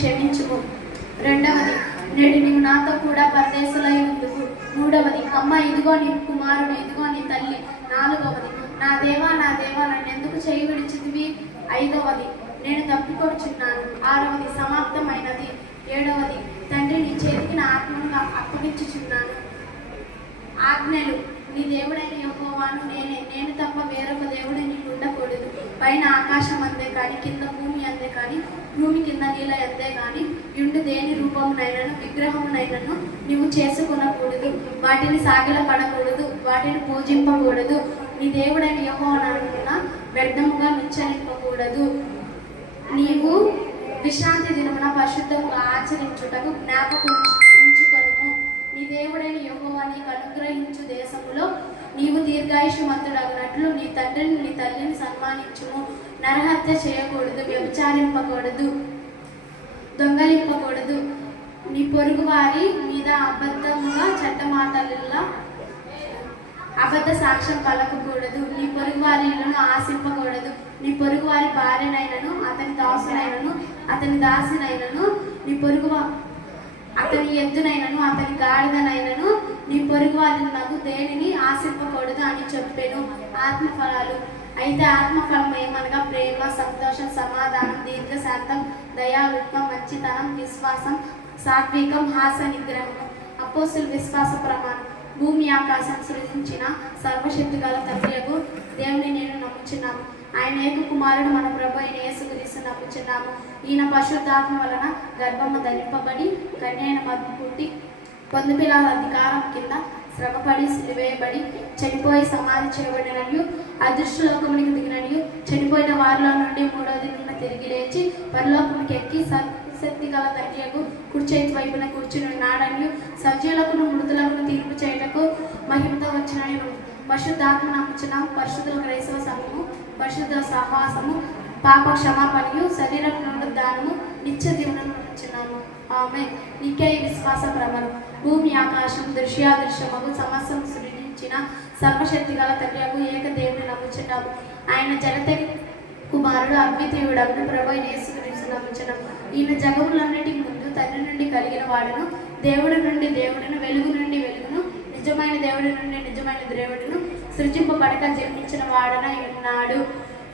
క్షమించుము. రెండవది, నేడు నీవు నాతో కూడా పరదేశులై ఉందువు. మూడవది, అమ్మ ఇదిగో నీ కుమారుడు, ఇదిగో నీ తల్లి. నాలుగవది, నా దేవా నన్ను ఎందుకు చేయి విడిచితివి? ఐదవది, నేను తప్పికొచ్చున్నాను. ఆరవది, సమాప్తమైనది. ఏడవది, తండ్రి నీ చేతికి నా ఆత్మను అప్పగించుచున్నాను. ఆజ్ఞలు, నీ దేవుడైన యెహోవాను నేనే, నేను తప్ప వేరొక దేవుడు నీకు ఉండకూడదు. పైన ఆకాశం అందే కానీ, కింద భూమి అందే కానీ, భూమి కింద నీళ్ళ అందే కానీ ఇండు దేని రూపమునైనను విగ్రహమునైనను నీవు చేసుకొనకూడదు. వాటిని సాగిలపడకూడదు, వాటిని పూజింపకూడదు. నీ దేవుడైన యెహోవాను వ్యర్థముగా నుంచనింపకూడదు. నీవు విశ్రాంతి దినమున పరిశుద్ధముగా ఆచరించుటకు జ్ఞాపకం ఉంచుకొనుము. నీ దేవుడైన యెహోవా నీకు అనుగ్రహించు దేశములో నీవు దీర్ఘాయుష్మంతుడగినట్లు నీ తండ్రిని నీ తల్లిని సన్మానించుము. నరహత్య చేయకూడదు, వ్యభిచారింపకూడదు, దొంగలింపకూడదు. నీ పొరుగు వారి మీద అబద్ధ సాక్ష్యం పలకకూడదు. నీ పొరుగు వారి ఇల్లును ఆశింపకూడదు. నీ పొరుగు వారి భార్యనైనను అతని దాసునైనను అతని దాసినైనను అతని ఎద్దునైనను అతని గాడిదనైనను నీ పొరుగు వారి నాకు దేనిని ఆశింపకూడదు అని చెప్పాను. ఆత్మఫలాలు అయితే ఆత్మఫలం ఏమనగా ప్రేమ, సంతోషం, సమాధానం, దీర్ఘశాంతం, దయాళుత్వం, మంచితనం, విశ్వాసం, సాత్వికం, హాస్య నిగ్రహము. అపోస్తుల విశ్వాస ప్రమాణం. భూమి ఆకాశం సృజించిన సర్వశక్తి గల తండ్రియగు దేవుని నేను నమ్ముచున్నాము. ఆయన ఏక కుమారుడు మన ప్రభు అయిన యేసుక్రీస్తు నమ్ముచున్నాము. ఈయన పరిశుద్ధాత్మ వలన గర్భము ధరింపబడి కన్యైన మధ్య పుట్టి పొందుపిల్లల అధికారం కింద శ్రమపడి సిలువేయబడి చనిపోయి సమాధి చేయబడినయు అదృష్టలోకమునికి దిగినయు చనిపోయిన వారిలో నుండి మూడవ దినాన తిరిగి లేచి పరలోకమునికి ఎక్కి శక్తి గల తండ్రియగు కుడి చేతి వైపున కూర్చునున్నాడని సజీవులకును మృతులకు తీర్పు చేయుటకు మహిమతో వచ్చినని పరిశుద్ధాత్మ నమ్ముచున్నాము. పరిశుద్ధుల క్రైస్తవ సంఘము, పరిశుద్ధ సహవాసము, పాప క్షమాపణయు, శరీర పునరుద్ధానము, నిత్య జీవనం నమ్ముచున్నాము. ఆమేన్. నీకే ఈ విశ్వాస ప్రమాణం. భూమి ఆకాశం దృశ్యాదృశ్యమగు సమస్తం సృజించిన సర్వశక్తి గల తండ్రియగు ఏక దేవుని నమ్ముచున్నాము. ఆయన జనతకి కుమారుడు అద్వితీయుడగు ప్రభు అయిన యేసుక్రీస్తు నమ్ముచున్నాము. ఈయన జగములన్నిటికి ముందు తండ్రి నుండి కలిగిన వాడును, దేవుడి నుండి దేవుడును, వెలుగు నుండి వెలుగును, నిజమైన దేవుడి నుండి నిజమైన దేవుడును, సృజింపబడక జన్మించిన వాడనై ఉన్నాడు.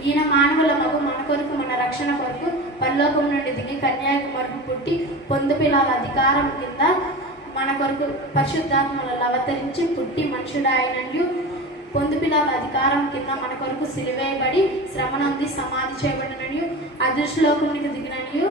ఈయన మానవుల మగు మన కొరకు, మన రక్షణ కొరకు పరలోకం నుండి దిగి కన్యాకుమారికి పుట్టి పొందుపిల్లల అధికారం కింద మన కొరకు పరిశుద్ధాత్మలలో అవతరించి పుట్టి మనుషుడాయనయు పొందుపిల్లల అధికారం కింద మన కొరకు సిలువేయబడి శ్రమనంది సమాధి చేయబడినయు అదృష్టలోకమునికి దిగినయు